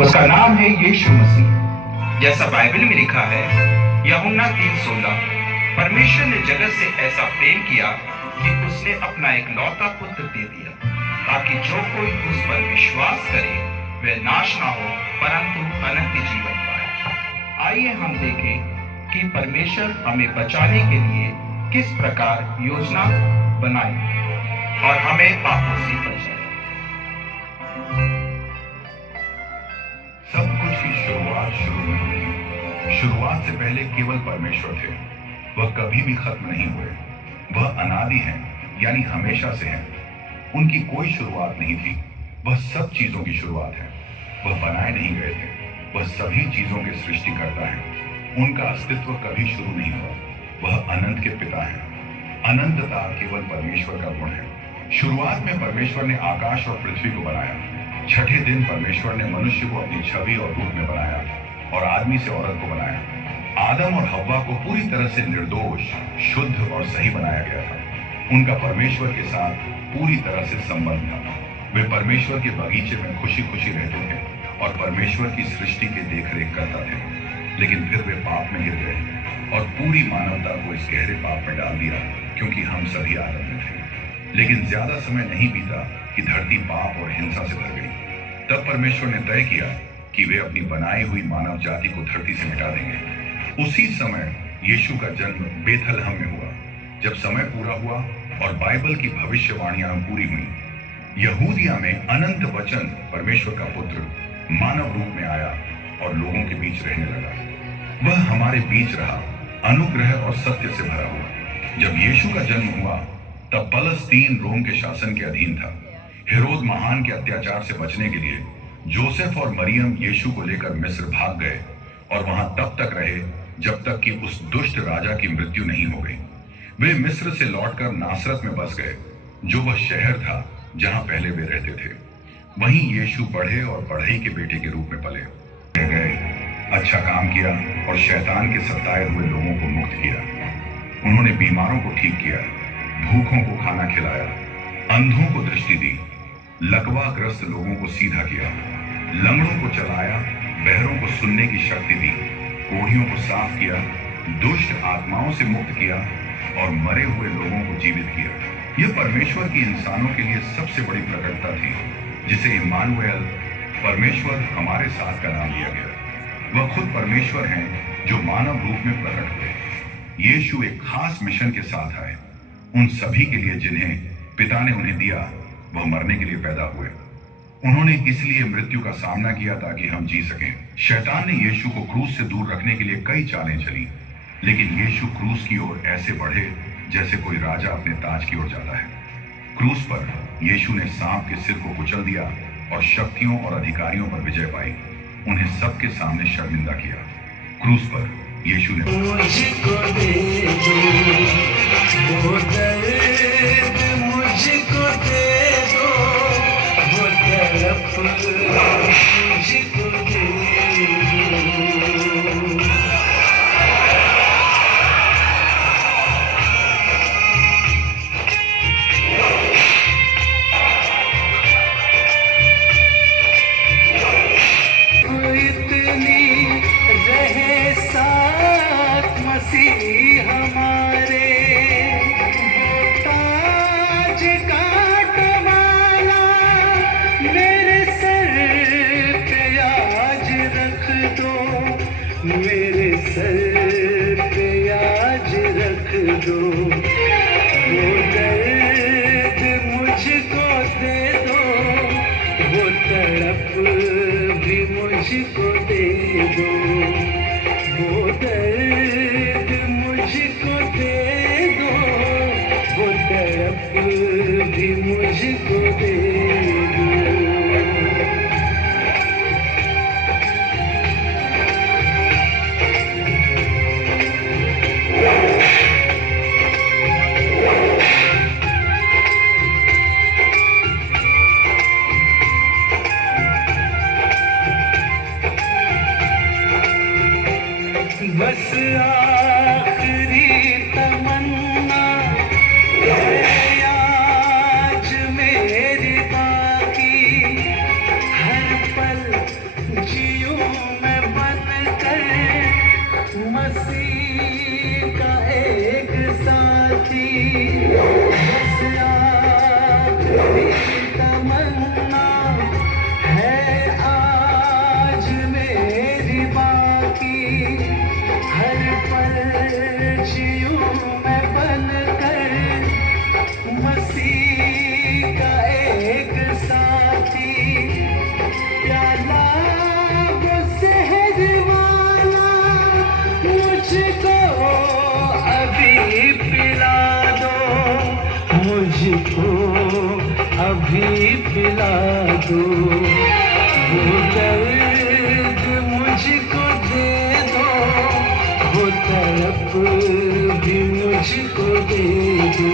उसका नाम है यीशु मसीह। जैसा बाइबल में लिखा है यूहन्ना 3:16, परमेश्वर ने जगत से ऐसा प्रेम किया कि उसने अपना एक लौता पुत्र दे दिया, ताकि जो कोई उस पर विश्वास करे वह नाश ना हो परंतु अनंत जीवन पाए। आइए हम देखें कि परमेश्वर हमें बचाने के लिए किस प्रकार योजना बनाई और हमें पापों से बचाए। सब कुछ की शुरुआत शुरू में हुई। शुरुआत से पहले केवल परमेश्वर थे। वह कभी भी खत्म नहीं हुए। वह अनादि हैं, यानी हमेशा से हैं। उनकी कोई शुरुआत नहीं थी। वह सब चीजों की शुरुआत है। वह बनाए नहीं गए थे। वह सभी चीजों के सृष्टिकर्ता हैं। उनका अस्तित्व कभी शुरू नहीं हुआ। वह अनंत के पिता हैं। अनंतता केवल परमेश्वर का गुण है। शुरुआत में परमेश्वर ने आकाश और पृथ्वी को बनाया। छठे दिन परमेश्वर ने मनुष्य को अपनी छवि और रूप में बनाया और आदमी से औरत को बनाया। आदम और हव्वा को पूरी तरह से निर्दोष, शुद्ध और सही बनाया गया था। उनका परमेश्वर के साथ पूरी तरह से संबंध था। वे परमेश्वर के बगीचे में खुशी खुशी रहते थे और परमेश्वर की सृष्टि की देखरेख करता थे। लेकिन फिर वे पाप में गिर गए और पूरी मानवता को इस गहरे पाप में डाल दिया, क्योंकि हम सभी आदम में थे। लेकिन ज्यादा समय नहीं बीता कि धरती पाप और हिंसा से भर गई। तब परमेश्वर ने तय किया कि वे अपनी बनाई हुई मानव जाति को धरती से मिटा देंगे। उसी समय यीशु का जन्म बेथलहम में हुआ। जब समय पूरा हुआ और बाइबल की भविष्यवाणियां पूरी हुई, यहूदिया में अनंत वचन परमेश्वर का पुत्र मानव रूप में आया और लोगों के बीच रहने लगा। वह हमारे बीच रहा, अनुग्रह और सत्य से भरा हुआ। जब यीशु का जन्म हुआ तब पलस्तीन रोम के शासन के अधीन था। हेरोद महान के अत्याचार से बचने के लिए जोसेफ और मरियम यीशु को लेकर मिस्र भाग गए और वहां तब तक रहे जब तक कि उस दुष्ट राजा की मृत्यु नहीं हो गई। वे मिस्र से लौटकर नासरत में बस गए, जो वह शहर था जहां पहले वे रहते थे। वहीं यीशु बढ़े और बढ़ई के बेटे के रूप में पले गए, अच्छा काम किया और शैतान के सताए हुए लोगों को मुक्त किया। उन्होंने बीमारों को ठीक किया, भूखों को खाना खिलाया, अंधों को दृष्टि दी, लकवाग्रस्त लोगों को सीधा किया, लंगड़ों को चलाया, बहरों को सुनने की शक्ति दी, कोढ़ियों को साफ किया, दुष्ट आत्माओं से मुक्त किया और मरे हुए लोगों को जीवित किया। यह परमेश्वर की इंसानों के लिए सबसे बड़ी प्रकटता थी, जिसे इम्मानुएल, परमेश्वर हमारे साथ का नाम दिया गया। वह खुद परमेश्वर हैं जो मानव रूप में प्रकट हुए। यीशु एक खास मिशन के साथ आए, उन सभी के लिए जिन्हें पिता ने उन्हें दिया। वह मरने के लिए पैदा हुए। उन्होंने इसलिए मृत्यु का सामना किया ताकि हम जी सकें। शैतान ने यीशु को क्रूस से दूर रखने के लिए कई चालें चली, लेकिन यीशु क्रूस की ओर ऐसे बढ़े जैसे कोई राजा अपने ताज की ओर जाता है। क्रूस पर यीशु ने सांप के सिर को कुचल दिया और शक्तियों और अधिकारियों पर विजय पाई। उन्हें सबके सामने शर्मिंदा किया। क्रूस पर यीशु ने मुझको दे दो, वो दर्द मुझको दे दो, वो तड़प मुझको दे दो। इतनी रहे साथ मसीह हमारे, ताज काटवाला मेरे सर पे आज रख दो, मेरे सर पे आज रख दो। वो दर्द मुझको दे दो, वो तड़प भी मुझको दे दो। वो दर्द मुझको दे दो, वो तड़प भी मुझको दे दो। बस आखिरी तमन्ना है आज मेरी बाकी, हर पल पिला दो, वो दर्द मुझको दे दो, वो तड़प भी मुझको दे दो।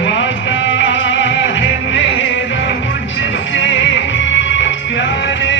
वादा है मेरा मुझसे प्यारे,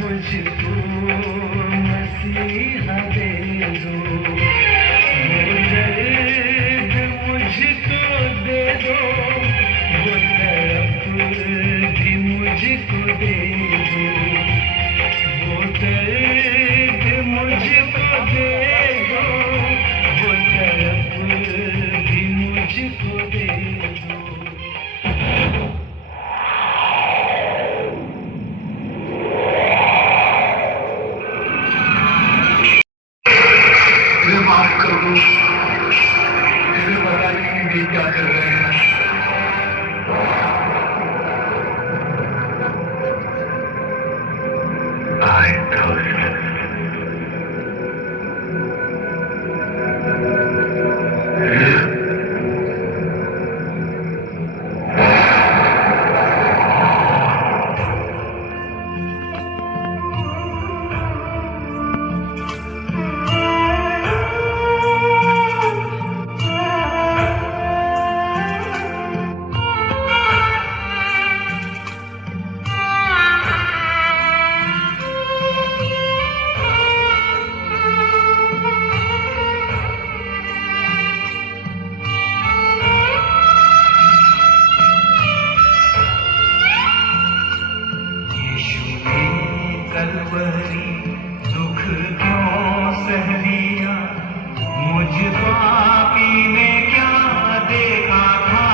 मुझको मसीहा दे दो, वो दर्द मुझको दे दो, वो तड़प भी मुझको दे दो, वो दर्द मुझको दे दो, वो तड़प भी मुझको दे दो। माफ कर दो, मुझे पता नहीं कि क्या कर रहे हैं। I told you. कलवरी दुख क्यों सह लिया, मुझ पापी ने क्या देखा था।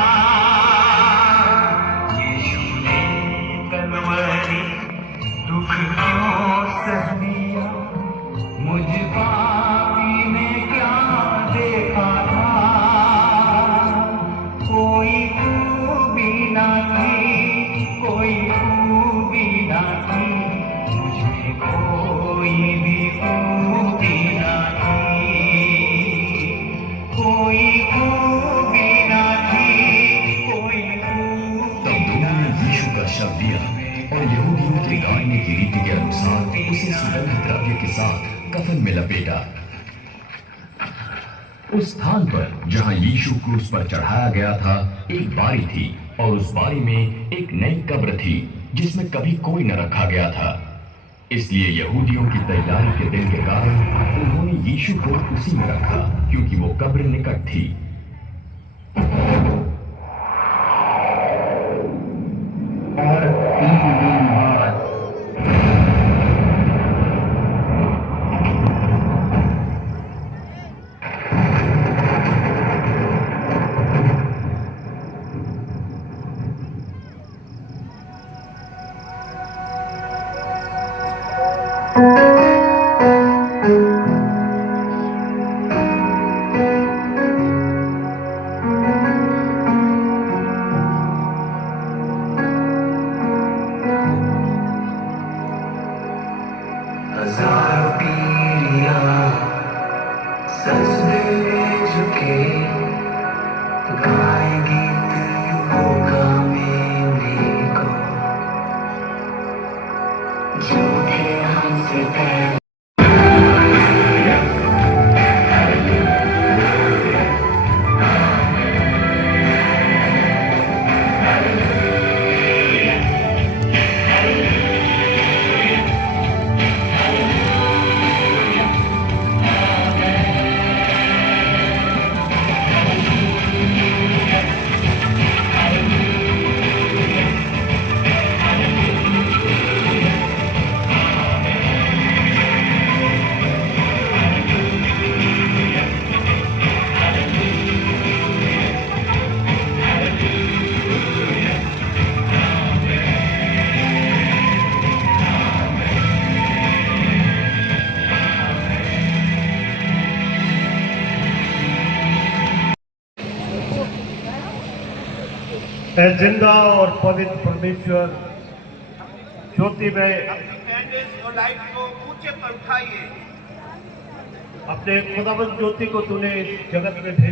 यीशु ने कलवरी दुख क्यों सह लिया, मुझ पापी ने क्या देखा था। कोई खूबी ना थी, कोई खूबी ना थी, कोई भी खूबी ना थी, कोई खूबी ना थी, कोई खूबी ना थी। यीशु का शव लिया और यहूदियों के गाड़ने की रीति के अनुसार उसे सुगंधित द्रव्य के साथ कफन में लपेटा। उस स्थान पर जहां यीशु क्रूस पर चढ़ाया गया था एक बारी थी, और उस बारी में एक नई कब्र थी जिसमें कभी कोई न रखा गया था। इसलिए यहूदियों की तैयारी के दिन के कारण उन्होंने यीशु को उसी में रखा, क्योंकि वो कब्र निकट थी। और 3 दिन बाद हजारों पीढ़ियां सजदे झुके गाएंगी होगा मेरे को, जो थे हमसे पहले ऐ जिंदा और पवित्र परमेश्वर, ज्योति में कैंडल्स और लाइट को ऊंचे पर उठाइए। अपने खुदावंद ज्योति को तूने इस जगत में भेजा।